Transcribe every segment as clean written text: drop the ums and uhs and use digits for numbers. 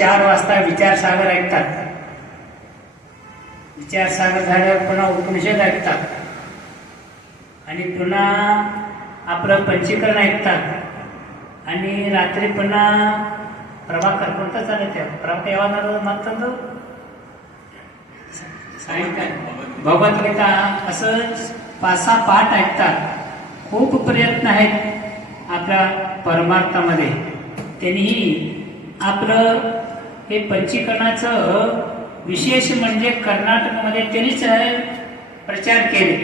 4 वाजता विचारसागर ऐकतात. विचारसागर झाल्यावर पुन्हा उपनिषद ऐकतात आणि पुन्हा आपलं पंचीकरण ऐकतात आणि रात्री पुन्हा प्रभाकर कोणता चालत आहे प्रभाकर यावा मागतात सायंकाळी भगवद्गीता असं 5-6 पाठ ऐकतात. खूप प्रयत्न आहेत आपल्या परमार्थामध्ये. त्यांनीही आपलं हे पंचीकरणाचं विशेष म्हणजे कर्नाटकमध्ये त्यांनीच प्रचार केले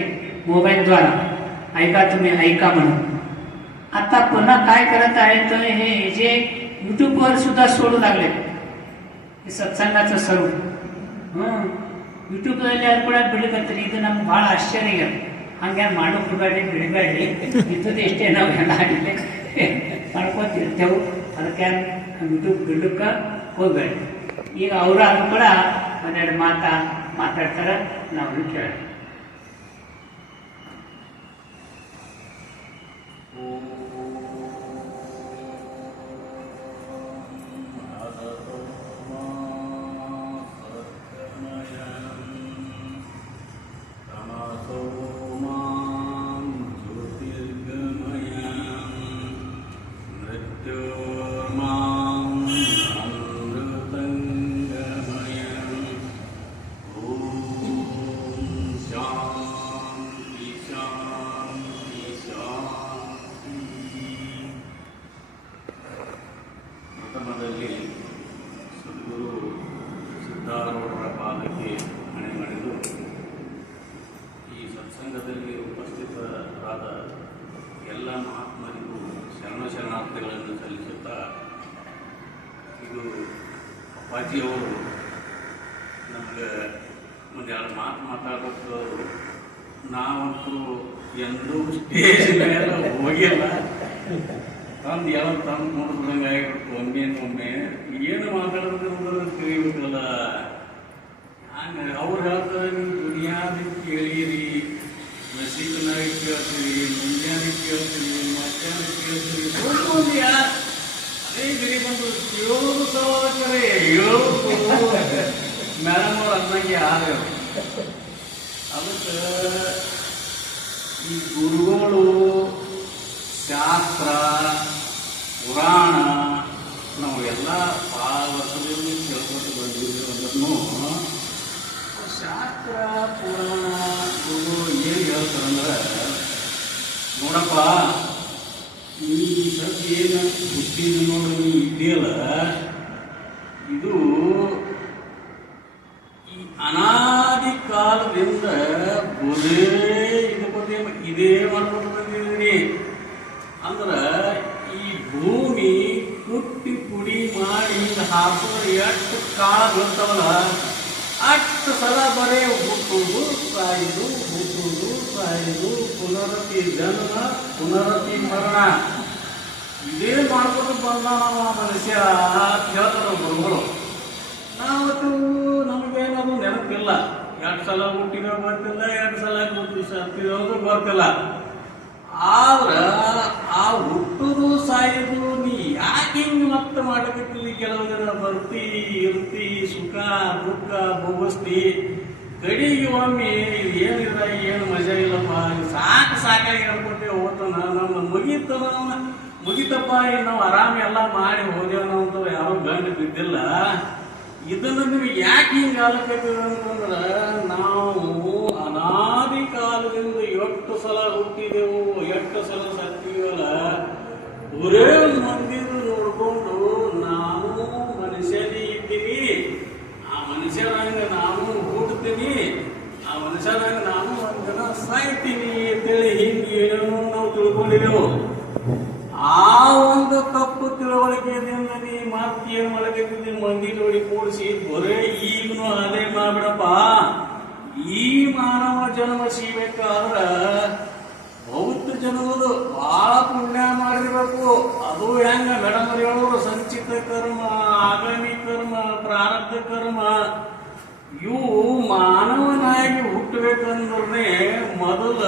मोबाईलद्वारा. ऐका तुम्ही ऐका म्हणून. आता पुन्हा काय करत आहेत हे जे युट्यूबवर सुद्धा सोडू लागले हे ಸತ್ಸಂಗचं ಸ್ವರೂಪ. ಯೂಟ್ಯೂಬ್ನಲ್ಲಿ ಯಾರು ಕೂಡ ಬಿಡಕತ್ತೀರಿ. ಇದು ನಮ್ಗೆ ಭಾಳ ಆಶ್ಚರ್ಯ. ಹಂಗೆ ಮಾಡೋಕೆ ಬಿಡಬೇಡಿ ಬಿಡಬೇಡಿ ಇದ್ದದ್ದು ಎಷ್ಟೇ ನಾವು ಎಲ್ಲ ಹಾಡಿದ್ದೆ ಮಾಡ್ಕೋತಿರ್ತೇವೆ. ಅದಕ್ಕೆ ಯೂಟ್ಯೂಬ್ ಬಿಡಕ್ಕೆ ಹೋಗ್ಬೇಡಿ. ಈಗ ಅವರು ಅದು ಕೂಡ ಒಂದೆರಡು ಮಾತಾಡ್ತಾರೆ, ನಾವು ಕೇಳ. ಪ್ರಥಮದಲ್ಲಿ ಸದ್ಗುರು ಸಿದ್ಧಾರೂಢರ ಪಾದಕ್ಕೆ ಮಣೆ ಮಾಡಿದು ಈ ಸತ್ಸಂಗದಲ್ಲಿ ಉಪಸ್ಥಿತರಾದ ಎಲ್ಲ ಮಹಾತ್ಮರಿಗೂ ಶರಣಾರ್ಥಿಗಳನ್ನು ಸಲ್ಲಿಸುತ್ತಾ, ಇದು ಅಪ್ಪಾಜಿಯವರು ನಮಗೆ ಒಂದೆರಡು ಮಾತಾಡೋದು. ನಾವಂತೂ ಎಂದೂ ಸ್ಟೇಜ್ ಮೇಲೆ ಹೋಗಿಲ್ಲ. ತಂದು ಯಾವ ತಂದು ನೋಡಿದಂಗೆ ಆಗಿಬಿಟ್ಟು ಒಮ್ಮೆ ಏನು ಮಾತಾಡೋದು ತಿಳಿಬೇಕಲ್ಲ. ಹಂಗೆ ಅವ್ರು ಹೇಳ್ತಾರೆ, ನೀವು ದುನಿಯಾದ ಕೇಳಿರಿ, ನಸೀಕನಾಗಿ ಕೇಳ್ತೀರಿ, ಮುಂಜಾನೆ ಕೇಳ್ತೀರಿ, ಮಧ್ಯಾಹ್ನ ಕೇಳ್ತೀರಿ. ಅದೇ ಗರಿ ಬಂದು ಕೇಳೋದು ಸವಾಲಕ್ಕರೆ ಹೇಳೋದು ಮೇಡಮ್ ಅವ್ರು ಅನ್ನಂಗೆ ಆದ್ರೆ ಅದಕ್ಕೆ ಈ ಗುರುಗಳು ಶಾಸ್ತ್ರ ಪುರಾಣ ನಾವು ಎಲ್ಲ ಭಾಳ ವರ್ಷದಲ್ಲಿ ಕೇಳ್ಕೊಂಡು ಬಂದಿದ್ದೀವಿ. ಅಂದ್ರೂ ಶಾಸ್ತ್ರ ಪುರಾಣ ಗುರು ಏನು ಹೇಳ್ತಾರಂದ್ರೆ, ನೋಡಪ್ಪ ಈ ಸದ್ಯ ಏನು ಹುಟ್ಟಿದ ನೋಡಿ ನೀ ಇದೆಯಲ್ಲ, ಇದು ಈ ಅನಾದಿ ಕಾಲದಿಂದ ಇದೇ ಮಾಡ್ಕೊಂಡು ಬಂದಿದ್ದೀನಿ. ಅಂದ್ರೆ ಈ ಭೂಮಿ ಕುಟ್ಟಿ ಪುಡಿ ಮಾಡಿ ಹಾಕೋದು ಎಷ್ಟು ಕಾಳ ಬರ್ತವಲ್ಲ, ಅಷ್ಟು ಸಲ ಬರೇ ಹುಟ್ಟುವುದು ಸಾಯುವುದು, ಹುಟ್ಟುವುದು ಸಾಯುವುದು, ಪುನರತಿ ಜನ್ಮ ಪುನರತಿ ಮರಣ, ಇದೇ ಮಾಡ್ಕೊಂಡು ಬಂದ ಮನುಷ್ಯ ಹೇಳ್ತಾರ ಗುರುಗಳು. ನಾವತ್ತು ನಮಗೇನದು ನೆನಪಿಲ್ಲ. 2 ಸಲ ಹುಟ್ಟಿರೋ ಗೊತ್ತಿಲ್ಲ, 2 ಸಲ ಸತ್ತಿರೋದು ಗೊತ್ತಿಲ್ಲ. ಆದ್ರೆ ಆ ಹುಟ್ಟುದು ಸಾಯುದು ನೀ ಯಾಕೆ ಹಿಂಗೆ ಮತ್ತೆ ಮಾಡಬೇಕಿಲ್ಲ? ಕೆಲವು ಜನ ಬರ್ತಿ ಇರ್ತಿ, ಸುಖ ದುಃಖ ಭೋಗಿಸ್ತಿ, ಕಡೆಗೆ ಒಮ್ಮೆ ಏನಿಲ್ಲ, ಏನು ಮಜಾ ಇಲ್ಲಪ್ಪ, ಸಾಕಾಗಿ ಹೇಳ್ಕೊಟ್ಟೆ ಹೋಗ್ತಾನ, ನಮ್ಮ ಮುಗಿತಪ್ಪ, ನಾವು ಆರಾಮ ಎಲ್ಲ ಮಾಡಿ ಹೋದೇವನಂತ ಯಾವ ಗಂಡು ಬಿದ್ದಿಲ್ಲ. ಇದನ್ನು ನೀವು ಯಾಕೆ ಹಿಂಗೆ ಆಲಕತ್ತೀವಿ ಅಂತಂದ್ರೆ, ನಾವು ಅನಾದಿ ಕಾಲದಿಂದ 8 ಸಲ ಹುಟ್ಟಿದೆವು, 8 ಸಲ ಸತ್ತೀವಲ್ಲ, ಬರೇ ಮಂದಿರು ನೋಡ್ಕೊಂಡು ನಾವು ಮನುಷ್ಯನೇ ಇದ್ದೀವಿ, ಆ ಮನುಷ್ಯರಂಗ ನಾನು ಹುಟ್ಟುತ್ತೀನಿ, ಆ ಮನುಷ್ಯರಂಗ ನಾನು ಒಂದಿನ ಸಾಯ್ತೀನಿ ಅಂತೇಳಿ ಹಿಂಗೆ ಏನೇನೋ ನಾವು ತಿಳ್ಕೊಂಡಿದ್ದೆವು. ಆ ಒಂದು ತಪ್ಪು ತಿಳುವಳಿಕೆಯಿಂದ ನೀ ಮಾತೇನು ಮಾಡಬೇಕಿದ್ದಿ, ಮಂದಿ ನೋಡಿ ಕೂಡಿಸಿ ಬರೇ ಈಗನು ಅದೇ ಮಾಡ್ಬಿಡಪ್ಪ. ಈ ಮಾನವ ಜನ್ಮ ಸಿಗಬೇಕಾದ್ರ ಬೌದ್ಧ ಜನ್ಮದು ಬಹಳ ಪುಣ್ಯ ಮಾಡಿರ್ಬೇಕು. ಅದು ಹೆಂಗ ಮೇಡಮ್ ಹೇಳೋರು, ಸಂಚಿತ ಕರ್ಮ, ಆಗಾಮಿ ಕರ್ಮ, ಪ್ರಾರಬ್ಧ ಕರ್ಮ. ಇವು ಮಾನವನಾಗಿ ಹುಟ್ಟಬೇಕಂದ್ರೆ ಮೊದಲ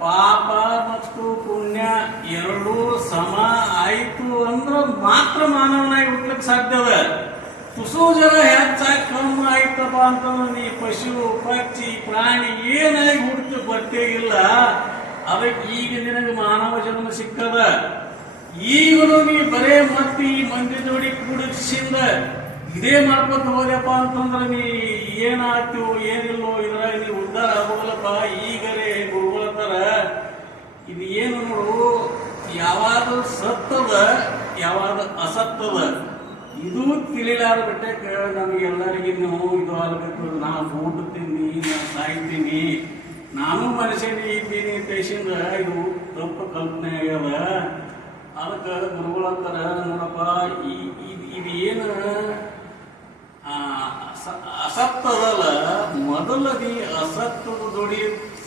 ಪಾಪ ಮತ್ತು ಪುಣ್ಯ ಎರಡೂ ಸಮ ಆಯಿತು ಅಂದ್ರೆ ಮಾತ್ರ ಮಾನವನಾಗಿ ಹುಟ್ಟಲಿಕ್ಕೆ ಸಾಧ್ಯ ಅದ. ತುಸು ಜರ ಹೆಚ್ಚಾಗಿ ಕಮ್ಮಿ ಆಯ್ತಪ್ಪ ಅಂತಂದ್ರೆ ನೀ ಪಶು ಪಕ್ಷಿ ಪ್ರಾಣಿ ಏನಾಗಿ ಹುಡುಕಿ ಬಟ್ಟೆ ಇಲ್ಲ. ಅದಕ್ಕೆ ಈಗ ನಿನಗೆ ಮಾನವ ಜನ್ಮ ಸಿಕ್ಕದ. ಈಗಲೂ ನೀ ಬರೇ ಮತ್ತೆ ಈ ಮಂದಿ ಜೋಡಿ ಕೂಡಿಸಿಂದ ಇದೇ ಮಾಡ್ಕೊತ ಹೋದ್ಯಪ್ಪ ಅಂತಂದ್ರೆ ನೀ ಏನಾಗ್ತೀವೋ ಏನಿಲ್ಲೋ ಇದ್ರಾಗ ನೀ ಉದ್ಧಾರ ಆಗೋಲ್ಲಪ್ಪ. ಈಗಲೇ ಗುರುಗಳತ್ತಾರ ಇದು ಏನು ನೋಡು, ಯಾವಾಗ ಸತ್ತದ ಯಾವಾಗ ಅಸತ್ತದ ಇದು ತಿಳಿಲಾರ ಬಿಟ್ಟಕ್ಕೆ ನಮಗೆಲ್ಲರಿಗೂ ಇದು ಆಗ್ಬೇಕು. ನಾವು ಹುಟ್ಟುತ್ತೀನಿ, ನಾನು ಸಾಯ್ತೀನಿ, ನಾನು ಮನುಷ್ಯನೇ ಇದ್ದೀನಿ ಪೇಶಿಂದ ಇದು ತಪ್ಪು ಕಲ್ಪನೆ ಆಗ್ಯದ. ಅದಕ್ಕೆ ಗುರುಗಳಂತಾರ ನೋಡಪ್ಪ ಇದು ಏನು ಅಸತ್ತದಲ್ಲ, ಮೊದಲ ನೀ ಅಸತ್ತದ ಜೋಡಿ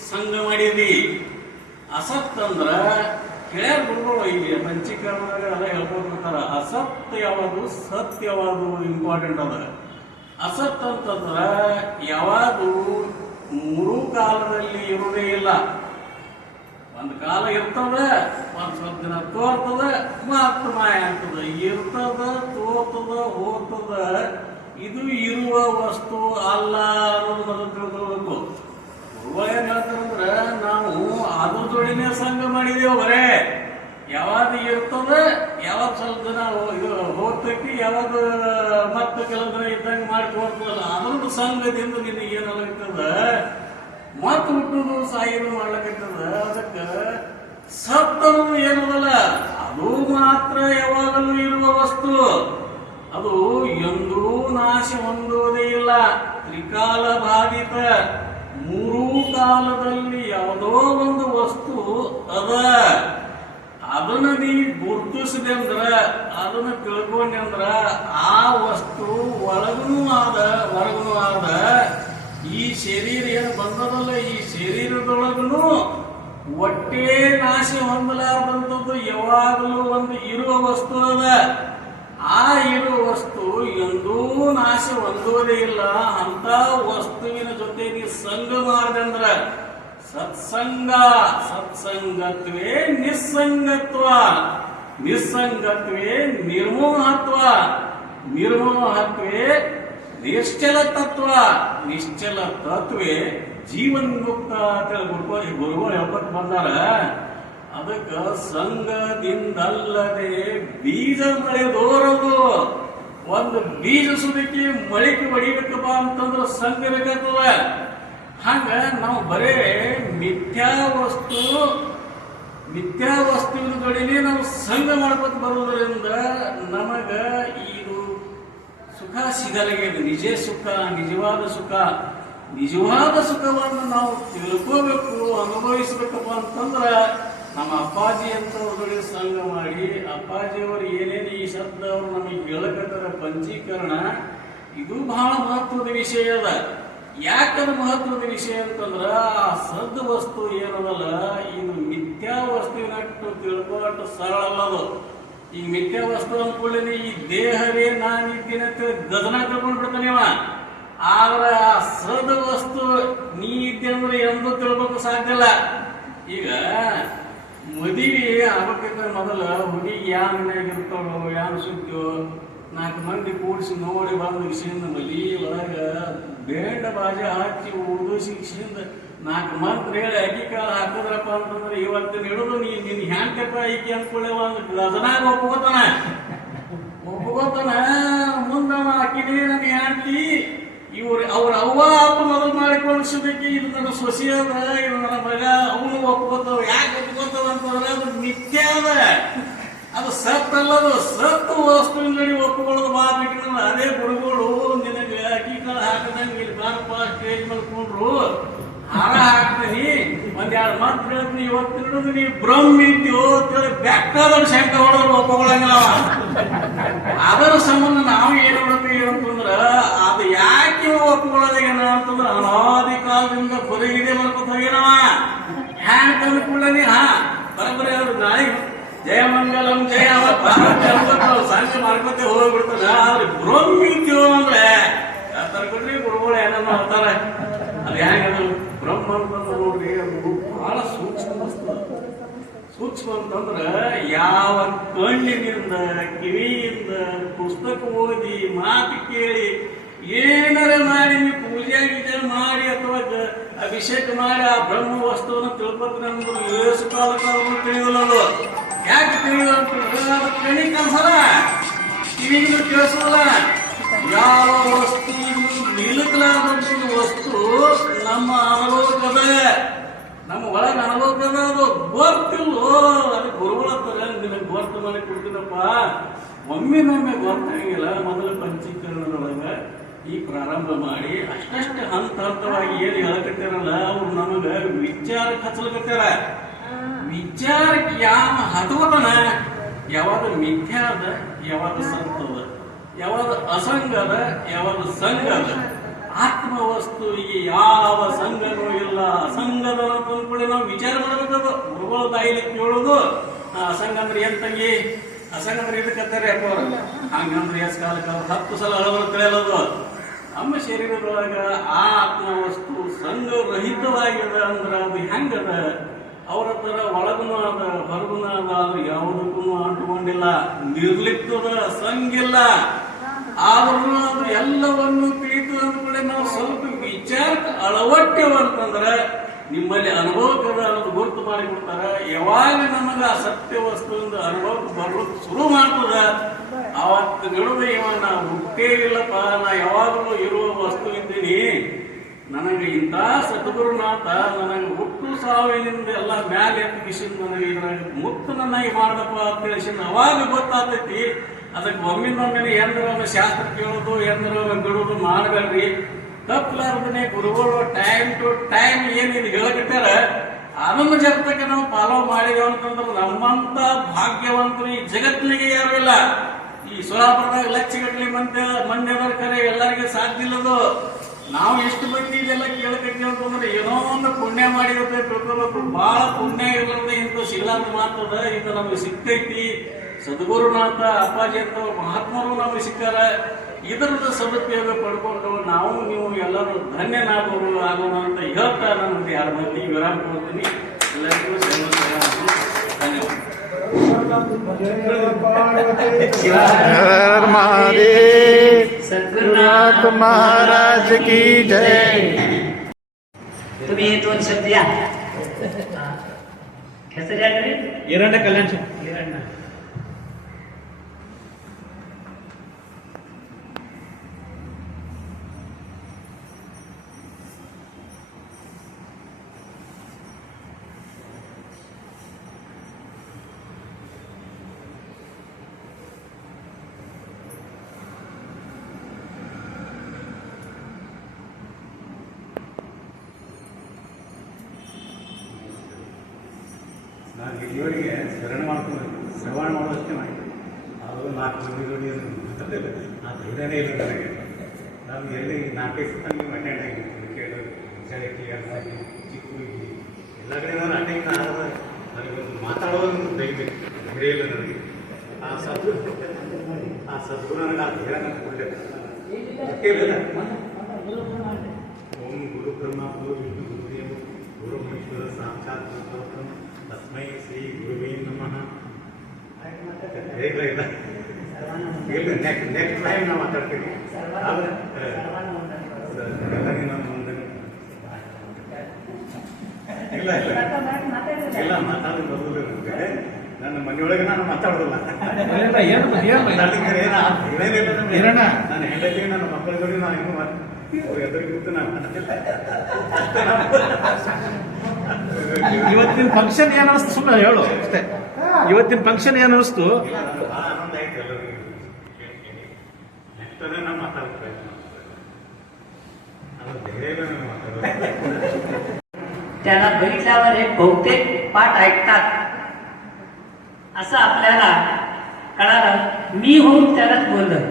ಸಂಘ ಮಾಡಿದಿ. ಅಸತ್ ಅಂದ್ರ ಹೇಳ್ಯಾರ ಗುರುಗಳು ಇಲ್ಲಿ ಪಂಚೀಕರಣದಾಗ ಎಲ್ಲ ಹೇಳ್ಕೊಡ್ತಾರ. ಅಸತ್ ಯಾವುದು ಸತ್ಯ ಯಾವುದು ಇಂಪಾರ್ಟೆಂಟ್ ಅದ. ಅಸತ್ ಅಂತಂದ್ರ ಯಾವುದು ಮೂರೂ ಕಾಲದಲ್ಲಿ ಇರುವುದೇ ಇಲ್ಲ. ಒಂದು ಕಾಲ ಇರ್ತದ, ಒಂದ್ ಸ್ವಲ್ಪ ದಿನ ತೋರ್ತದ, ಮತ್ತೆ ಮಾಯ ಆಗ್ತದ. ಇರ್ತದ, ತೋರ್ತದ, ಹೋಗ್ತದ. ಇದು ಇರುವ ವಸ್ತು ಅಲ್ಲ ಅನ್ನೋದು ಮೊದಲು ತಿಳ್ಕೊಳ್ಬೇಕು. ಗುರುಗಳು ಏನ್ ಹೇಳ್ತಾರಂದ್ರ ನಾವು ಅದ್ರ ಜೋಡಿನೇ ಸಂಘ ಮಾಡಿದೇವು ಬರೇ. ಯಾವಾಗ ಇರ್ತದ, ಯಾವಾಗ ಸ್ವಲ್ಪ ದಿನ ಇದು ಹೋಗ್ತೈತಿ, ಯಾವಾಗ ಮತ್ತೆ ಕೆಲವು ದಿನ ಇದ್ದಂಗೆ ಮಾಡಿ ತೋರ್ತದಲ್ಲ, ಅದ್ರದ್ದು ಸಂಘದಿಂದ ನಿನಗೆ ಏನಾಗ್ತದ ಮತ್ ಹುಟ್ಟುದು ಸಾಯಿದು ಮಾಡ್ಲಕತ್ತದ. ಅದಕ್ಕೆ ಸತ್ತದು ಏನದಲ್ಲ ಅದು ಮಾತ್ರ ಯಾವಾಗಲೂ ಇರುವ ವಸ್ತು. ಅದು ಎಂದೂ ನಾಶ ಹೊಂದುವುದೇ ಇಲ್ಲ. ತ್ರಿಕಾಲ ಬಾಧಿತ, ಮೂರೂ ಕಾಲದಲ್ಲಿ ಯಾವುದೋ ಒಂದು ವಸ್ತು ಅದ. ಅದನ್ನ ನೀ ಗುರುತಿಸಿದೆ ಅಂದ್ರ, ಅದನ್ನ ತಿಳ್ಕೊಂಡೆ ಅಂದ್ರ ಆ ವಸ್ತು ಒಳಗೂ ಆದ ಹೊರಗೂ ಆದ. ಈ ಶರೀರ ಏನು ಬಂದದಲ್ಲ, ಈ ಶರೀರದೊಳಗೂ ಒಟ್ಟೇ ನಾಶ ಹೊಂದಲಾರ್ದಂಥದ್ದು ಯಾವಾಗಲೂ ಒಂದು ಇರುವ ವಸ್ತು ಅದ. ಆ ಇರುವ ವಸ್ತು ಎಂದೂ ನಾಶ ಹೊಂದುವುದೇ ಇಲ್ಲ. ಅಂತ ವಸ್ತುವಿನ ಜೊತೆ ನೀ ಸಂಘ ಮಾಡಿದಂದ್ರ ಸತ್ಸಂಗ. ಸತ್ಸಂಗತ್ವೇ ನಿಸ್ಸಂಗತ್ವ, ನಿಸ್ಸಂಗತ್ವೇ ನಿರ್ಮೋಹತ್ವ, ನಿರ್ಮೋಹತ್ವೇ ನಿಶ್ಚಲ ತತ್ವ, ನಿಶ್ಚಲ ತತ್ವೇ ಜೀವನ್ ಮುಕ್ತ ಅಂತ ಗುರುಗಳು ಹೇಳ್ಕೊಟ್ಟು ಬಂದಾರ. ಅದಕ್ಕ ಸಂಘದಿಂದಲ್ಲದೆ ಬೀಜ ಮಳೆದೋರದು. ಒಂದು ಬೀಜ ಸುದಕ್ಕೆ ಮಳಿಕೆ ಹೊಡಿಬೇಕಪ್ಪ ಅಂತಂದ್ರೆ ಸಂಘ ಬೇಕಾಗ್ತದ. ಹಂಗ ನಾವು ಬರೇ ಮಿಥ್ಯಾ ವಸ್ತುವಿನ ಜೋಡಿನೇ ನಾವು ಸಂಘ ಮಾಡ್ಕೊತ ಬರೋದ್ರಿಂದ ನಮಗ ಇದು ಸುಖ ಸಿಗಲಾಗಿದೆ. ನಿಜ ಸುಖ, ನಿಜವಾದ ಸುಖವನ್ನು ನಾವು ತಿಳ್ಕೋಬೇಕು, ಅನುಭವಿಸ್ಬೇಕಪ್ಪ ಅಂತಂದ್ರ ನಮ್ಮ ಅಪ್ಪಾಜಿ ಅಂತವ್ರ ಸಂಘ ಮಾಡಿ, ಅಪ್ಪಾಜಿಯವರು ಏನೇನು ಈ ಶಬ್ದ ಅವರು ನಮಗೆ ಹೇಳಕತ್ತಾರ ಪಂಚೀಕರಣ, ಇದು ಬಹಳ ಮಹತ್ವದ ವಿಷಯ ಅದ. ಯಾಕಂದ್ರೆ ಮಹತ್ವದ ವಿಷಯ ಅಂತಂದ್ರ ಆ ಸದ್ ವಸ್ತು ಏನದಲ್ಲ, ಇದು ಮಿಥ್ಯಾ ವಸ್ತುವಿನಟ್ಟು ತಿಳ್ಕೊಟ್ಟು ಸರಳ ಅಲ್ಲದು. ಈಗ ಮಿಥ್ಯಾ ವಸ್ತು ಅಂದ್ಕೊಳ್ಳಿ, ಈ ದೇಹವೇ ನಾನಿದ್ದೀನಿ ಅಂತ ಗದನ ತಿಳ್ಕೊಂಡ್ ಬಿಡ್ತಾನಿವ. ಆದ್ರೆ ಆ ಸದ್ ವಸ್ತು ನೀ ಇದ್ದೆ ಅಂದ್ರೆ ಎಂದು ತಿಳ್ಬೇಕು ಸಾಧ್ಯ ಇಲ್ಲ. ಈಗ ಮದುವೆ ಆಗ್ಬೇಕಂದ್ರೆ ಮೊದಲ ಹುಡುಗಿ ಯಾನ್ ಮನೆಯಾಗಿರ್ತಾಳೋ ಯಾನ್ ಸುದ್ದೋ 4 ಮಂದಿ ಕೂಡಿಸಿ ನೋಡಿ ಬಂದು ವಿಷಯದಿಂದ ಮಲಿ ಒಳಗ ಬೇಂಡ ಬಾಜೆ ಹಾಕಿ ಓದಿಸಿ ವಿಷಯದಿಂದ 4 ಮಂದಿ ಹೇಳಿ ಅಕ್ಕಿ ಕಾಳು ಹಾಕಿದ್ರಪ್ಪ ಅಂತಂದ್ರೆ ಇವತ್ತಿನ ಹಿಡಿದು ನಿನ್ ಹ್ಯಾಂಕಪ್ಪ ಐಕಿ ಅಂದ್ಕೊಳ್ಳೆ ಒಂದು ಲಜನಾಗ ಒಪ್ಕೋತಾನ ಮುಂದೆ ಅಕ್ಕಿನೇ ನನ್ನ ಹ್ಯಾಂಟಿ ಅವ್ರ ಅವ್ವ ಅಪ್ಪ ಮೊದಲು ಮಾಡಿಕೊಳ್ಳಿಸೋದಕ್ಕೆ ಇದು ನನ್ನ ಸೊಸೆ ಅದ, ಇದು ನನ್ನ ಮಗ, ಅವನು ಒಪ್ಕೋತಾವ. ಯಾಕೆ ಒಪ್ಕೋತಾವ ಅಂತಂದ್ರೆ ಅದು ಮಿಥ್ಯ ಅದ, ಅದು ಸತ್ತಲ್ಲದು. ಸತ್ತು ವಸ್ತುವಿನ ಒಪ್ಕೊಳ್ಳೋದು ಮಾತು. ಅದೇ ಗುರುಗಳು ನಿನಗೆ ಅಕ್ಕಿ ಕಾಳು ಹಾಕದಂಗೆ ಇಲ್ಲಿ ಬಾರಪ್ಪ ಸ್ಟೇಜ್ ಮೇಲೆ ಕೊಂಡ್ರು ಹಾರ ಹಾಕ್ತೀನಿ, 1-2 ಮಾತು ಹೇಳ್ತೀನಿ, ಇವತ್ತು ಹಿಡಿದು ನೀವು ಬ್ರಹ್ಮ ಇದ್ದೀವೋ ಅಂತೇಳಿ ಬೆಕ್ಕದ ಶಂಕ ಹೊಡೆದ್ರು ಒಪ್ಕೊಳ್ಳಂಗಿಲ್ಲ. ಅದರ ಸಂಬಂಧ ನಾವು ಏನ್ ಮಾಡ್ತೀವಿ ಅಂತಂದ್ರ ಅದು ಯಾಕೆ ಒಪ್ಕೊಳ್ಳೋದೇನ ಅಂತಂದ್ರ ಅನಾದಿ ಕಾಲದಿಂದ ಹೊರಗಿದೆ ಮಾಡ್ಕೊತ ಹೋಗಿನವ. ಹ್ಯಾಂಗ ತಂದು ಕೂಡಲೇ ಬರಬರಿ ಅವ್ರು ನಾಳೆ ಜಯಮಂಗಲಂ ಜಯ ಸಂಘ ಮಾಡ್ಕೊತ ಹೋಗ್ಬಿಡ್ತಾರ. ಆದ್ರೆ ಬ್ರಹ್ಮ ಇದ್ದೀವೋ ಅಂದ್ರೆ ತರ್ಕೊಟ್ರಿ ಗುರುಗಳು ಏನನ್ನ ಹೇಳ್ತಾರೆ. ಅದು ಹೆಂಗದು ಬ್ರಹ್ಮ ಅಂತಂದ್ರೆ ನೋಡ್ರಿ, ಅದು ಬಹಳ ಸೂಕ್ಷ್ಮ ವಸ್ತು. ಸೂಕ್ಷ್ಮ ಅಂತಂದ್ರ ಯಾವ ಕಣ್ಣಿನಿಂದ ಕಿವಿಯಿಂದ ಪುಸ್ತಕ ಓದಿ ಮಾತು ಕೇಳಿ ಏನಾರ ಮಾಡಿ ನೀವು ಪೂಜೆ ಗೀಜೆ ಮಾಡಿ ಅಥವಾ ಅಭಿಷೇಕ ಮಾಡಿ ಆ ಬ್ರಹ್ಮ ವಸ್ತುವನ್ನು ತಿಳ್ಕೊತೀನಿ ಅಂದ್ರೆ ಏಸು ಕಾಲಕ್ಕೆ ತಿಳಿಯೋಲ್ಲ ಅದು. ಯಾಕೆ ತಿಳಿಯೋಲ್ಲ ಅಂತಂದ್ರೆ ಅದು ಕಣಿ ಕಲ್ಸಲ್ಲ, ಕಿವಿಗೂ ಕೇಳಿಸೋಲ್ಲ. ಯಾವ ವಸ್ತು ನಿಲುಕಲಾದಂತ ವಸ್ತು ನಮ್ಮ ಅನುಭವಕ್ಕದ, ನಮ್ಮ ಒಳಗೆ ಅನುಭವಕ್ಕದ. ಅದು ಗೊತ್ತಿಲ್ಲೋ, ಅದು ಗುರುಗಳತ್ತಾರ ನಿನಗೆ ಗೊತ್ತು ಮಾಡಿ ಕೊಡ್ತೀನಪ್ಪ. ಒಮ್ಮೆನೊಮ್ಮೆ ಗೊತ್ತಾಗಿಲ್ಲ. ಮೊದಲ ಪಂಚೀಕರಣದೊಳಗೆ ಈ ಪ್ರಾರಂಭ ಮಾಡಿ ಅಷ್ಟಷ್ಟು ಹಂತ ಹಂತವಾಗಿ ಏನು ಹೇಳಕತ್ತಾರಲ್ಲ, ಅವ್ರು ನಮಗೆ ವಿಚಾರಕ್ಕೆ ಹಚ್ಚಲಕತ್ತಾರ. ವಿಚಾರಕ್ಕೆ ಯಾವ ಹತವತನ, ಯಾವಾಗ ಮಿಥ್ಯಾ ಅದ, ಯಾವಾಗ ಸತ್ತದ, ಯಾವಾಗ ಅಸಂಗದ, ಯಾವಾಗ ಸಂಗದ. ಆತ್ಮವಸ್ತುವಿಗೆ ಯಾವ ಸಂಗನೂ ಇಲ್ಲ, ಅಸಂಗದ ಅಂತಂದ್ಕೊಳ್ಳಿ ನಾವು ವಿಚಾರ ಮಾಡಬೇಕದು. ಗುರುಗಳ ಬಾಯಿಲಿ ಕೇಳೋದು ಅಸಂಗ ಅಂದ್ರೆ ಏನ್ ತಂಗಿ, ಅಸಂಗ ಅಂದ್ರೆ ಇದಕ್ಕತ್ತಾರೆ ಅಪ್ಪ ಅವ್ರು. ಹಂಗಂದ್ರೆ ಎಸ್ ಕಾಲಕ್ಕೆ ಅವ್ರು 10 ಸಲ ಅಳವರು ತಿಳಿಯಲದು. ನಮ್ಮ ಶರೀರದೊಳಗ ಆ ಆತ್ಮವಸ್ತು ಸಂಘರಹಿತವಾಗಿದೆ ಅಂದ್ರೆ ಅದು ಹೆಂಗದ? ಅವರ ತರ ಒಳಗುನ ಅದ ಹೊರಗುನ ಅದ, ಅದು ಯಾವುದಕ್ಕೂ ಅಂಟುಕೊಂಡಿಲ್ಲ, ನಿರ್ಲಿಪ್ತದ, ಸಂಗಿಲ್ಲ. ಆದ್ರೂ ಅದು ಎಲ್ಲವನ್ನು ತಿಳಿತು ಅಂದ್ಕೊಳ್ಳಿ ನಾವು ಸ್ವಲ್ಪ ವಿಚಾರಕ್ಕೆ ಅಳವಟ್ಟೆವಂತಂದ್ರೆ ನಿಮ್ಮಲ್ಲಿ ಅನುಭವಕ್ಕದ ಅನ್ನೋದು ಗುರುತು ಮಾಡಿಕೊಡ್ತಾರ. ಯಾವಾಗ ನಮಗ ಆ ಸತ್ಯ ವಸ್ತುವಿಂದ ಅನುಭವಕ್ಕೆ ಬರ್ಲಿಕ್ಕೆ ಶುರು ಮಾಡ್ತದ, ಅವತ್ತು ನಡುವ ಇವ ನಾ ಹುಟ್ಟೇ ಇಲ್ಲಪ್ಪ, ನಾ ಯಾವಾಗಲೂ ಇರುವ ವಸ್ತು ಇದ್ದೀನಿ, ನನಗೆ ಇಂಥ ಸದ್ಗುರುನಾಥ ನನಗೆ ಹುಟ್ಟು ಸಾವಿನಿಂದ ಎಲ್ಲ ಮ್ಯಾಲೆ ಎತ್ತಿಸಿದ ನನಗೆ ಇದ್ರಾಗ ಮುಕ್ತ ನನಗೆ ಮಾಡದಪ್ಪ ಅಂತ ತಿಳಿಸಿದ ಅವಾಗ ಗೊತ್ತಾಗ್ತೈತಿ. ಅದಕ್ಕೆ ಒಮ್ಮಿನೊಮ್ಮೆ ಎಂದ್ರೊಮ್ಮೆ ಶಾಸ್ತ್ರ ಕೇಳೋದು ಎಂದ್ರೊಮ್ಮೆ ಬಿಡೋದು ಮಾಡಬೇಡ್ರಿ. ತಪ್ಪಲಾರ್ದನೆ ಗುರುಗಳು ಟೈಮ್ ಟು ಟೈಮ್ ಏನಿದೆ ಹೇಳಕತ್ತಾರ ಅದನ್ನು ಜಗತ್ತಕ್ಕೆ ನಾವು ಫಾಲೋ ಮಾಡಿದೇವೆ ಅಂತಂದ್ರೆ ನಮ್ಮಂತ ಭಾಗ್ಯವಂತರು ಈ ಜಗತ್ತಿನಾಗೆ ಯಾರು ಇಲ್ಲ. ಈ ಸೋಲಾಪುರದಾಗ ಲಕ್ಷಗಟ್ಟಲೆ ಮಂಡ್ಯದವ್ರ ಕರೆ ಎಲ್ಲರಿಗೆ ಸಾಧ್ಯ ಇಲ್ಲದು. ನಾವು ಎಷ್ಟು ಮಂದಿ ಇದೆಲ್ಲ ಕೇಳಕತ್ತೀವಿ ಅಂತಂದ್ರೆ ಏನೋ ಒಂದು ಪುಣ್ಯ ಮಾಡಿರುತ್ತೆ ತಿಳ್ಕೊಬೇಕು. ಬಹಳ ಪುಣ್ಯ ಇರೋದ್ರಿಂದ ಇಂಥ ಸಿಗ್ಲಾರ್ದ ಮಾತದ, ಇದು ನಮಗೆ ಸಿಗ್ತೈತಿ. ಸದ್ಗುರುನಾಥ ಅಪ್ಪಾಜಿ ಅಂತ ಮಹಾತ್ಮರು ನಮಗೆ ಸಿಕ್ಕಾರ. ಇದರದ ಸದುಪಯೋಗ ಪಡ್ಕೊಂಡು ನಾವು ನೀವು ಎಲ್ಲರೂ ಧನ್ಯನಾಗೋರು ಆಗೋಣ ಅಂತ ಹೇಳ್ತಾ ನಾನು 2 ಮಂದಿ ವಿರಾಮ ಕೊಡ್ತೀನಿ. ಎಲ್ಲರಿಗೂ ಧನ್ಯವಾದ. सद्गुरुनाथ महाराज की जय. तुम्ही 2 शब्द या. ಹೆಸರು ಯಾಕ್ರಿ? ಈರಣ್ಣ ಕಲ್ಯಾಣ. ಈರಣ್ಣ. ನಾನು ಇಲ್ಲಿವರೆಗೆ ಶರಣ ಮಾಡ್ಕೊಂಡು ಶ್ರವಣ ಮಾಡೋದಷ್ಟೇ ಮಾಡಿ ಅದು 4 ಮಂದಿ ಜೋಡಿ ಆ ಧೈರ್ಯನೇ ಇಲ್ಲ ನನಗೆ. ನಾನು ಎಲ್ಲಿ 4-5 ಸತ ನೀವು ಅಟೆಂಡ್ ಆಗಿರ್ತೀನಿ ಕೇಳೋದು ವಿಚಾರಕ್ಕೆ ಚಿಕ್ಕ ಹುಡುಗಿ ಎಲ್ಲ ಕಡೆ ನಾನು ಅಟೆಂಡ್ ಆದ್ರೆ ನನಗೆ ಮಾತಾಡೋದೊಂದು ಧೈರ್ಯ ಇಲ್ಲ ನನಗೆ. ಆ ಸದ್ಗುರು ನನಗೆ ಆ ಧೈರ್ಯ ನನಗೆ ಕೊಡಲಿಲ್ಲ. ಓಂ ಗುರು ಬ್ರಹ್ಮ ಗುರು ವಿಷ್ಣು ಗುರುದೇವ ಗುರು ಮಹೇಶ್ವರ ಸಾಕ್ಷಾತ್ ಪರಬ್ರಹ್ಮ ತಸ್ಮೈ ಶ್ರೀ ಗುರುವೇ ನಮಃ. ಇಲ್ಲ ನೆಕ್ಸ್ಟ್ ಟೈಮ್ ನಾವು ಮಾತಾಡ್ತೀವಿ. ಎಲ್ಲರಿಗೆ ನಾನು ಮುಂದೆ ಇಲ್ಲ ಮಾತಾಡೋದು ಬರೋದಿಲ್ಲ ನನಗೆ. ನನ್ನ ಮನೆಯೊಳಗೆ ನಾನು ಮಾತಾಡೋದಿಲ್ಲ. ನಾನು ಹೆಂಡತಿ ನನ್ನ ಮಕ್ಕಳ ಜೋಡಿ ನಾನು ಇನ್ನೂ ಎದುರಿಗೆ ಕೂತು ನಾನು ಇವತ್ತಿನ ಫಂಕ್ಷನ್ ಏನ್ ಅನಿಸ್ತು ಸುಮ್ಮನೆ ಹೇಳು ಅಷ್ಟೇ. ಇವತ್ತಿನ ಫಂಕ್ಷನ್ ಏನ್ ಅನಿಸ್ತು? ಬಹಳ ಆನಂದ ಆಯ್ತು ಎಲ್ಲರಿಗೂ. ನೆಕ್ಸ್ಟ್ ಅದೇ ನಾವು ಮಾತಾಡೋ ಪ್ರಯತ್ನ ಅದು ಧೈರ್ಯ ಮಾತಾಡೋದು. त्याला बघितल्यावर हे बहुतेक पाठ ऐकतात असं आपल्याला कळालं. मी होऊन त्यालाच बोललं.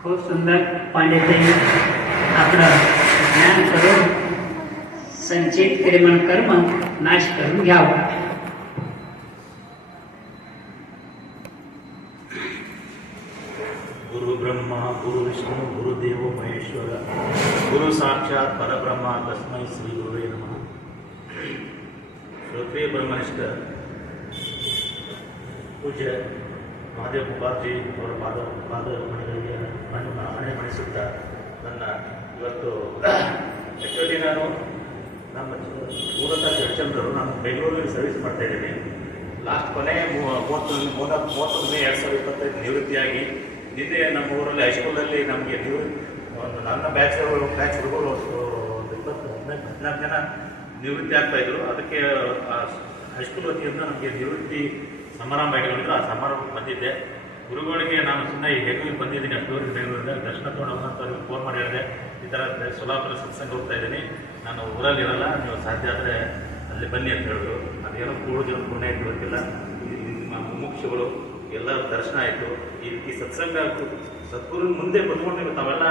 खूप सुंदर पांडित्य आपलं ज्ञान करून संचित क्रिमण कर्म नाश करून घ्यावं. गुरु ब्रह्मा गुरु विष्णु गुरुदेव महेश्वर गुरु साक्षात परब्रह्मा तस्मै श्री गुरुवे नमः. ಶ್ರೋತ್ರಿಯ ಬ್ರಹ್ಮನಿಷ್ಠ ಪೂಜ್ಯ ಮಹಾದೇವ ಕುಮಾರ್ಜಿ ಅವರ ಪಾದಮಣಿಗಳಿಗೆ ಹಣೆ ಮಾಡಿಸುತ್ತಾ ನನ್ನ ಇವತ್ತು ಆ್ಯಕ್ಚುಲಿ ನಾನು ನಮ್ಮ ಮೂಲತಃ ಜಯಚಂದ್ರರು ನಾನು ಬೆಂಗಳೂರಲ್ಲಿ ಸರ್ವಿಸ್ ಮಾಡ್ತಾ ಇದ್ದೀನಿ. ಲಾಸ್ಟ್ ಕೊನೆ 30 ಮೇ 2025 ನಿವೃತ್ತಿಯಾಗಿ ನಿನ್ನೆ ನಮ್ಮ ಊರಲ್ಲಿ ಹೈಸ್ಕೂಲಲ್ಲಿ ನಮಗೆ ಒಂದು ನನ್ನ ಬ್ಯಾಚ್ ಹುಡುಗರು ಒಂದು 14 ಜನ ನಿವೃತ್ತಿ ಆಗ್ತಾಯಿದ್ರು. ಅದಕ್ಕೆ ಹೈಸ್ಕೂಲ್ ವತಿಯಿಂದ ನಮಗೆ ನಿವೃತ್ತಿ ಸಮಾರಂಭ ಇಟ್ಕೊಂಡಿದ್ರು. ಆ ಸಮಾರಂಭಕ್ಕೆ ಬಂದಿದ್ದೆ. ಗುರುಗಳಿಗೆ ನಾನು ಸುಮ್ಮನೆ ಹೇಗೆ ಬಂದಿದ್ದೀನಿ ಅಷ್ಟೂರಿಗೆ ಬೆಂಗಳೂರಿಂದ ದರ್ಶನ ತೊಗೊಂಡು ಅವ್ರಿಗೆ ಫೋನ್ ಮಾಡಿ ಹೇಳಿದೆ, ಈ ಥರ ಸೊಲ್ಲಾಪುರ ಸತ್ಸಂಗ ಹೋಗ್ತಾ ಇದ್ದೀನಿ, ನಾನು ಊರಲ್ಲಿರಲ್ಲ, ನೀವು ಸಾಧ್ಯ ಆದರೆ ಅಲ್ಲಿ ಬನ್ನಿ ಅಂತ ಹೇಳಿದ್ರು. ಅದೇನೋ ಕೂಡುದು ಪುಣ್ಯ ಆಯಿತು ಗೊತ್ತಿಲ್ಲ. ನಿಮ್ಮ ಮುಮುಕ್ಷುಗಳು ಎಲ್ಲರ ದರ್ಶನ ಆಯಿತು. ಈ ಸತ್ಸಂಗ ಸದ್ಗುರು ಮುಂದೆ ಬಂದ್ಕೊಂಡು ತಾವೆಲ್ಲ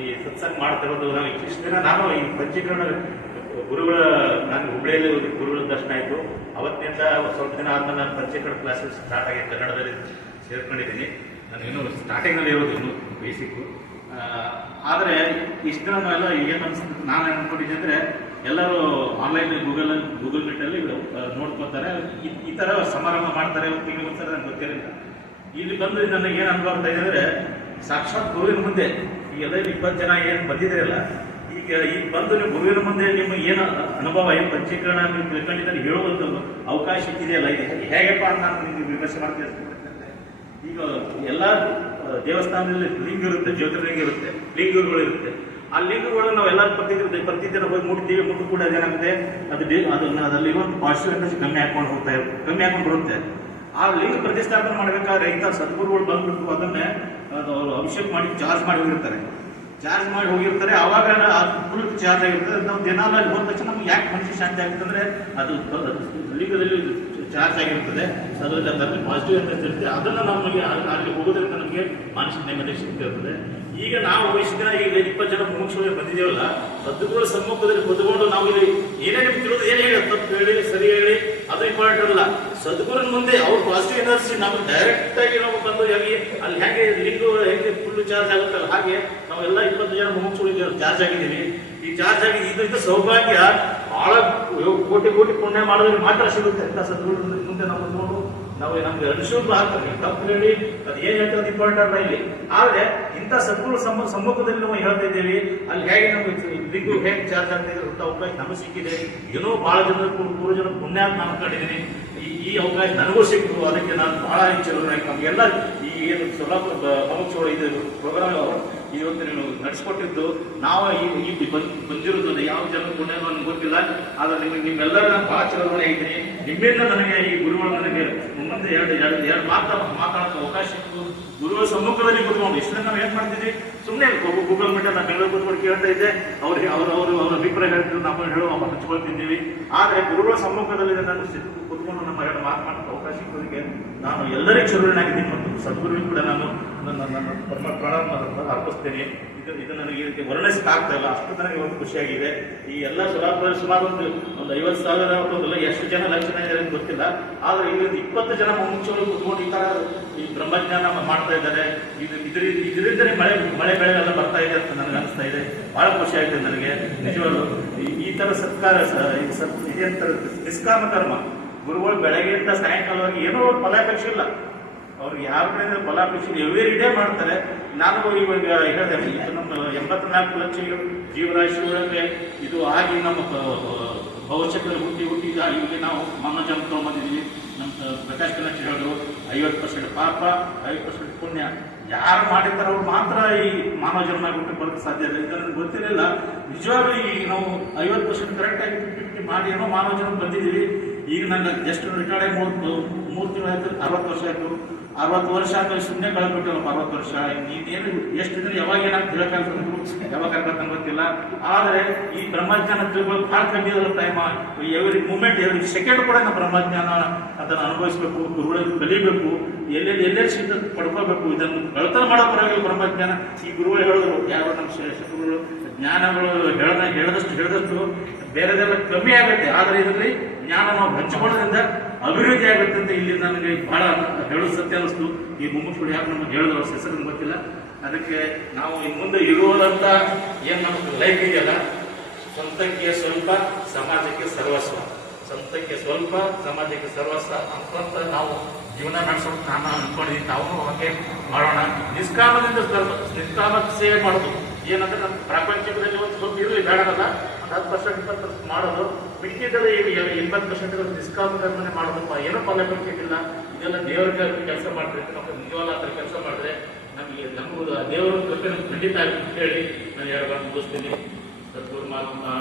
ಈ ಸತ್ಸಂಗ ಮಾಡ್ತಿರೋದು. ನಾವು ಇಷ್ಟು ದಿನ ನಾನು ಈ ಪಂಚೀಕರಣ ಗುರುಗಳ ನಾನು ಹುಬ್ಬಳ್ಳಿಯಲ್ಲಿ ಗುರುಗಳ ದರ್ಶನ ಆಯಿತು. ಅವತ್ತಿನಿಂದ ಸ್ವಲ್ಪ ದಿನ ಆದ್ಮೇಲೆ ನಾನು ಪಂಚೀಕರಣ ಕ್ಲಾಸಸ್ ಸ್ಟಾರ್ಟ್ ಆಗಿ ಕನ್ನಡದಲ್ಲಿ ಸೇರ್ಕೊಂಡಿದ್ದೀನಿ. ನಾನು ಇನ್ನೂ ಸ್ಟಾರ್ಟಿಂಗ್ನಲ್ಲಿ ಇರೋದು ಇನ್ನೂ ಬೇಸಿಕ್ಕು. ಆದರೆ ಇಷ್ಟು ದಿನ ನಾವೆಲ್ಲ ಏನು ಅನ್ಸುತ್ತೆ, ನಾನು ಅನ್ಕೊಂಡಿದ್ದೆ ಅಂದರೆ ಎಲ್ಲರೂ ಆನ್ಲೈನ್ ಗೂಗಲ್ ಮೀಟಲ್ಲಿ ನೋಡ್ಕೊತಾರೆ, ಈ ಥರ ಸಮಾರಂಭ ಮಾಡ್ತಾರೆ, ತಿಂಗಳಿಗೆ ಒಂದ್ಸರಿ ನನಗೆ ಗೊತ್ತಿರಲಿಲ್ಲ. ಇಲ್ಲಿ ಬಂದು ನನಗೆ ಏನು ಅನುಭವ ಆಗ್ತಾ ಇದೆ ಅಂದರೆ, ಸಾಕ್ಷಾತ್ ಗುರುವಿನ ಮುಂದೆ ಈ ಎಲ್ಲ 20 ಜನ ಏನು ಬಂದಿದ್ದೀರಲ್ಲ, ಈಗ ಬಂದು ನೀವು ಗುರುವಿನ ಮುಂದೆ ನಿಮ್ಮ ಏನು ಅನುಭವ, ಏನು ಪಂಚೀಕರಣ ನೀವು ತಿಳ್ಕೊಂಡಿದ್ದಾರೆ ಹೇಳುವಂಥ ಅವಕಾಶ ಇದೆಯಲ್ಲ, ಇದು ಹೇಗಪ್ಪ ಅಂತ ನಾನು ನಿಮಗೆ ವಿಮರ್ಶೆ ಮಾಡ್ತೀನಿ. ಈಗ ಎಲ್ಲ ದೇವಸ್ಥಾನದಲ್ಲಿ ಲಿಂಗ ಇರುತ್ತೆ, ಜ್ಯೋತಿರ್ಲಿಂಗ ಇರುತ್ತೆ, ಲಿಂಗಗಳು ಇರುತ್ತೆ. ಆ ಲಿಂಗಗಳು ನಾವೆಲ್ಲ ಪ್ರತಿದಿನ ಹೋಗಿ ಮುಟ್ತೀವಿ. ಮುಟ್ಟು ಕೂಡ ಅದೇನಾಗುತ್ತೆ, ಅದಲ್ಲಿರುವಂಥ ಪಾಸಿಟಿವ್ ಎನರ್ಜಿ ಕಮ್ಮಿ ಹಾಕೊಂಡು ಬರುತ್ತೆ. ಆ ಲಿಂಗ ಪ್ರತಿಷ್ಠಾಪನೆ ಮಾಡಬೇಕಾದ್ರೆ ಇಂಥ ಸದ್ಗುರುಗಳು ಬಂದ್ಬಿಟ್ಟು ಅದನ್ನೇ ಅವರು ಅಭಿಷೇಕ ಮಾಡಿ ಚಾರ್ಜ್ ಮಾಡಿ ಹೋಗಿರ್ತಾರೆ. ಆವಾಗ ಅದು ಫುಲ್ ಚಾರ್ಜ್ ಆಗಿರ್ತದೆ. ನಾವು ದಿನಾಲ ಅಲ್ಲಿ ಹೋದ ತಕ್ಷಣ ನಮ್ಗೆ ಯಾಕೆ ಮನಸ್ಸಿಗೆ ಶಾಂತಿ ಆಗುತ್ತೆ ಅಂದರೆ, ಅದು ಲಿಂಗದಲ್ಲಿ ಚಾರ್ಜ್ ಆಗಿರ್ತದೆ, ಅದರಲ್ಲಿ ಪಾಸಿಟಿವ್ ಎನರ್ಜಿ ಇರುತ್ತೆ. ಅದನ್ನು ನಮಗೆ ಅಲ್ಲಿ ಹೋಗೋದ್ರಿಂದ ನಮಗೆ ಮಾನಸಿಕ ನೆಮ್ಮದಿ ಸಿಗ್ತಿರ್ತದೆ. ಈಗ ನಾವು ಇಷ್ಟು ದಿನ ಈಗ 20 ಜನ ಮುಮುಕ್ಷುಗಳು ಬಂದಿದ್ದೇವಲ್ಲ, ಸದ್ಗುರುಗಳ ಸಮ್ಮುಖದಲ್ಲಿ ಕುತ್ಕೊಂಡು ನಾವು ಇಲ್ಲಿ ಏನೇನು ತಿಳಿದು ಏನು ಹೇಳಿ ತಪ್ಪು ಹೇಳಿ ಸರಿ ಹೇಳಿ ಅದು ಇಂಪಾರ್ಟೆಂಟ್ ಅಲ್ಲ. ಸದ್ಗುರುನ ಮುಂದೆ ಅವ್ರ ಪಾಸಿಟಿವ್ ಎನರ್ಜಿ ನಮ್ಗೆ ಡೈರೆಕ್ಟ್ ಆಗಿ ನಾವು ಬಂದು ಹೇಗೆ ಅಲ್ಲಿ ಹೇಗೆ ಲಿಂಗಗಳು ಹೇಗೆ ಫುಲ್ ಚಾರ್ಜ್ ಆಗುತ್ತಲ್ಲ, ಹಾಗೆ ನಾವೆಲ್ಲ 20 ಜನ ಮುಮುಕ್ಷುಗಳಿಗೆ ಚಾರ್ಜ್ ಆಗಿದ್ದೀವಿ. ಈ ಚಾರ್ಜ್ ಆಗಿ ಇದು ಸೌಭಾಗ್ಯ ಬಹಳ ಕೋಟಿ ಪುಣ್ಯ ಮಾಡೋದ್ರಿಗೆ ಮಾತ್ರ ಸಿಗುತ್ತೆ ಅಂತ ಸದ್ಗುರು ಮುಂದೆ ನಾವು ನೋಡು. ನಾವು ನಮ್ಗೆ ಅನುಶೋಧ ಆಗ್ತದೆ, ತಪ್ಪು ಹೇಳಿ ಅದು ಏನು ಹೇಳ್ತಾರೆ ಅದು ಇಂಪಾರ್ಟೆಂಟ್ ಅಲ್ಲ ಇಲ್ಲಿ. ಆದರೆ ಇಂಥ ಸದ್ಗುರು ಸಮ್ಮುಖದಲ್ಲಿ ನಾವು ಹೇಳ್ತಾ ಇದ್ದೇವೆ, ಅಲ್ಲಿ ಹೇಗೆ ನಮ್ಗೆ ಲಿಂಗು ಹೇಗೆ ಚಾರ್ಜ್ ಆಗ್ತಿದೆ ಅಂತ ಅವಕಾಶ ನಮಗೆ ಸಿಕ್ಕಿದೆ. ಏನೋ ಬಹಳ ಜನ ಪೂರ್ವಜನ ಪುಣ್ಯ ಅಂತ ನಾನು ಕಂಡಿದ್ದೀನಿ. ಈ ಅವಕಾಶ ನನಗೂ ಸಿಕ್ತು. ಅದಕ್ಕೆ ನಾನು ಬಹಳ ಹೆಚ್ಚು ನಮಗೆಲ್ಲ ಈ ಏನು ಸೊಲ್ಲಾಪುರ ಮುಮುಕ್ಷುಗಳು ಇದು ಪ್ರೋಗ್ರಾಮ್ ಇವತ್ತು ನೀವು ನಡೆಸ್ಕೊಟ್ಟಿದ್ದು, ನಾವು ಈ ಬಂದಿರೋದು ಯಾವ ಜನ ಪುಣ್ಯ ನನಗೆ ಗೊತ್ತಿಲ್ಲ. ಆದರೆ ನಿಮ್ಮೆಲ್ಲರ ನಾನು ಬಹಳ ಚಲೋನೆ ಆಗಿದ್ದೀನಿ. ನಿಮ್ಮಿಂದ ನನಗೆ ಈ ಗುರುಗಳು ನನಗೆ ಮುಂದೆ ಎರಡು ಮಾತಾಡೋಕ್ಕೆ ಅವಕಾಶ ಸಿಕ್ತು. ಗುರುಗಳ ಸಮ್ಮುಖದಲ್ಲಿ ಕೂತ್ಕೊಂಡು ಇಷ್ಟು ನಾವು ಏನು ಮಾಡ್ತಿದ್ವಿ, ಸುಮ್ಮನೆ ಗೂಗಲ್ ಮೀಟರ್ ನಾನು ಬೆಂಗಳೂರು ಕೂತ್ಕೊಂಡು ಕೇಳ್ತಾ ಇದ್ದೆ. ಅವ್ರ ಅಭಿಪ್ರಾಯ ಹೇಳ್ತಿದ್ರು, ನಾವು ಹೇಳುವ ಹಂಚ್ಕೊಳ್ತಿದ್ದೀವಿ. ಆದರೆ ಗುರುಗಳ ಸಮ್ಮುಖದಲ್ಲಿ ನಾನು ಕೂತ್ಕೊಂಡು ನಮ್ಮ ಎರಡು ಮಾತನಾಡೋಕ್ಕೆ ಅವಕಾಶ ಸಿಕ್ಕೋದಕ್ಕೆ ನಾನು ಎಲ್ಲರಿಗೂ ಚಲೋನಾಗಿದ್ದೀನಿ. ಮತ್ತು ಸದ್ಗುರುವಿಗೂ ಕೂಡ ನಾನು ನನ್ನ ಪ್ರಾಣ ಅರ್ಪಿಸ್ತೇನೆ. ಇದು ನನಗೆ ಇದಕ್ಕೆ ವರ್ಣಿಸಕ್ಕಾಗ್ತಾ ಇಲ್ಲ, ಅಷ್ಟು ನನಗೆ ಒಂದು ಖುಷಿಯಾಗಿದೆ. ಈ ಎಲ್ಲ ಸುಮಾರು ಒಂದು 50,000 ಅಥವಾ ಎಷ್ಟು ಜನ ಲಕ್ಷ ಜನ ಇದ್ದಾರೆ ಗೊತ್ತಿಲ್ಲ. ಆದರೆ ಇಲ್ಲಿ 20 ಜನ ಮುಮುಕ್ಷುಗಳು ಕೂತ್ಕೊಂಡು ಈ ಥರ ಈ ಬ್ರಹ್ಮಜ್ಞಾನ ಮಾಡ್ತಾ ಇದ್ದಾರೆ. ಇದರಿಂದಲೇ ಮಳೆ ಬೆಳೆಗೆಲ್ಲ ಬರ್ತಾ ಇದೆ ಅಂತ ನನಗೆ ಅನಿಸ್ತಾ ಇದೆ. ಬಹಳ ಖುಷಿ ಆಗಿದೆ ನನಗೆ ನಿಜವಾಗ್ಲೂ. ಈ ಥರ ಸತ್ಕಾರ ಇದೇಂತ ನಿಷ್ಕಾಮ ಕರ್ಮ ಗುರುಗಳು ಬೆಳಗ್ಗೆಯಿಂದ ಸಾಯಂಕಾಲವರೆಗೆ ಏನೋ ಒಂದು ಫಲಾಪೇಕ್ಷೆ ಇಲ್ಲ. ಅವ್ರಿಗೆ ಯಾರ ಕಡೆಯಿಂದ ಫಲಾಪೇಕ್ಷೆ ಎವ್ರಿ ಡೇ ಮಾಡ್ತಾರೆ. ನಾನು ಇವಾಗ ಹೇಳಿದೆ, ಇದು ನಮ್ಮ 84 ಲಕ್ಷ ಜೀವರಾಶಿಗಳಿಗೆ ಇದು ಆಗಿ ನಮ್ಮ ಭವಿಷ್ಯದಲ್ಲಿ ಹುಟ್ಟಿ ಈಗ ನಾವು ಮಾನವಜನ್ಮ ತೊಗೊಂಬಂದಿದ್ದೀವಿ. ನಮ್ಮ ಪ್ರಕಾಶ್ ಕನಕ್ಷ ಹೇಳಿದ್ರು 50% ಪಾಪ 50% ಪುಣ್ಯ. ಯಾರು ಮಾಡಿರ್ತಾರೆ ಅವ್ರು ಮಾತ್ರ ಈ ಮಾನವ ಜನ್ಮ ಹುಟ್ಟಿ ಬರೋಕ್ಕೆ ಸಾಧ್ಯ ಇದೆ. ಇದು ನನಗೆ ಗೊತ್ತಿರಲಿಲ್ಲ. ನಿಜವಾಗ್ಲೂ ಈಗ ನಾವು 50% ಕರೆಕ್ಟಾಗಿ 50 ಮಾಡಿ ಏನೋ ಮಾನವ ಜನ್ಮ ಬಂದಿದ್ದೀವಿ. ಈಗ ನನ್ನ ಜಸ್ಟ್ ರಿಟೈರ್ಡ್ ಆಗಿ 3 ತಿಂಗಳು ಆಯ್ತು, 60 ವರ್ಷ ಆಯಿತು. 60 ವರ್ಷ ಆದ್ಮೇಲೆ ಸುಮ್ಮನೆ ಕಳ್ಕೊಟ್ಟಿಲ್ಲ 60 ವರ್ಷ. ನೀನೇನು ಎಷ್ಟು ದಿನ ಯಾವಾಗ ಏನಾಗ್ತದೆ ತಿಳ್ಕೊಂಡ್ರು, ಯಾವಾಗ ಕರ್ಕೊಂಡ್ ಗೊತ್ತಿಲ್ಲ. ಆದರೆ ಈ ಬ್ರಹ್ಮಜ್ಞಾನ ತಿಳ್ಕೊಳ್ಳೋದು ಭಾಳ ಕಮ್ಮಿ ಇರೋದು time. Every moment every second ಕೂಡ ನಾವು ಬ್ರಹ್ಮಜ್ಞಾನ ಅದನ್ನು ಅನುಭವಿಸಬೇಕು, ಗುರುಗಳಿಗೆ ಕಲಿಬೇಕು, ಎಲ್ಲೆಲ್ಲಿ ಸಿದ್ಧ ಪಡ್ಕೋಬೇಕು. ಇದನ್ನು ಕಳ್ತನ ಮಾಡೋ ಪರವಾಗಿಲ್ಲ ಬ್ರಹ್ಮಜ್ಞಾನ. ಈ ಗುರುಗಳು ಹೇಳಿದ್ರು, ಯಾವ ನಮ್ಮ ಶತ್ರುಗಳು ಜ್ಞಾನಗಳು ಹೇಳಿದಷ್ಟು ಬೇರೆದೆಲ್ಲ ಕಮ್ಮಿ ಆಗುತ್ತೆ. ಆದರೆ ಇದರಲ್ಲಿ ಜ್ಞಾನ ನಾವು ಹಂಚಿಕೊಳ್ಳೋದ್ರಿಂದ ಅಭಿವೃದ್ಧಿ ಆಗುತ್ತೆ ಅಂತ ಇಲ್ಲಿ ನನಗೆ ಬಹಳ ಹೇಳೋದು ಸತ್ಯ ಅನ್ನಿಸ್ತು. ಈ ಮುಮುಕ್ಷುಗಳು ಯಾರು ನಮಗೆ ಹೇಳಿದ್ರು ಅವ್ರ ಹೆಸರು ಗೊತ್ತಿಲ್ಲ. ಅದಕ್ಕೆ ನಾವು ಇನ್ನು ಮುಂದೆ ಇರುವುದಂತ ಏನು ನಮಗೆ ಲೈಫ್ ಇದೆಯಲ್ಲ, ಸ್ವಂತಕ್ಕೆ ಸ್ವಲ್ಪ, ಸಮಾಜಕ್ಕೆ ಸರ್ವಸ್ವ. ಸ್ವಂತಕ್ಕೆ ಸ್ವಲ್ಪ ಸಮಾಜಕ್ಕೆ ಸರ್ವಸ್ವ ಅಂತ ನಾವು ಜೀವನ ನಡೆಸೋದು ನಾನು ಅನ್ಕೊಂಡಿದ್ದೀನಿ. ನಾವು ಹಾಗೆ ಮಾಡೋಣ. ನಿಷ್ಕಾಮ ಸೇವೆ ಮಾಡೋದು ಏನಂದ್ರೆ ನಮ್ಮ ಪ್ರಾಪಂಚಿಕದಲ್ಲಿ ಒಂದು ಸ್ವಲ್ಪ ಇರಲಿ ಬೇಡಲ್ಲ, ಒಂದು 10% 20% ಮಾಡೋದು, ಮಿಕ್ಕಿದಲ್ಲಿ 80% ನಿಷ್ಕಾಮ ಕರ್ಮನೆ ಮಾಡೋದಪ್ಪ, ಏನೋ ಫಲಪೇಕ್ಷಿಲ್ಲ. ಇದೆಲ್ಲ ದೇವರ ಕೆಲಸ ಮಾಡ್ತಿರ್ತೀವಿ. ನಾವು ನಿಜವಾದ ಆ ಥರ ಕೆಲಸ ಮಾಡಿದ್ರೆ ನಮಗೂ ದೇವರ ಕೃಪೆ ಖಂಡಿತ ಆಗುತ್ತೆ ಹೇಳಿ ನಾನು 2 ಮಾತು ಮುಗಿಸ್ತೀನಿ. ಸದ್ಗುರು ಮಾತಾ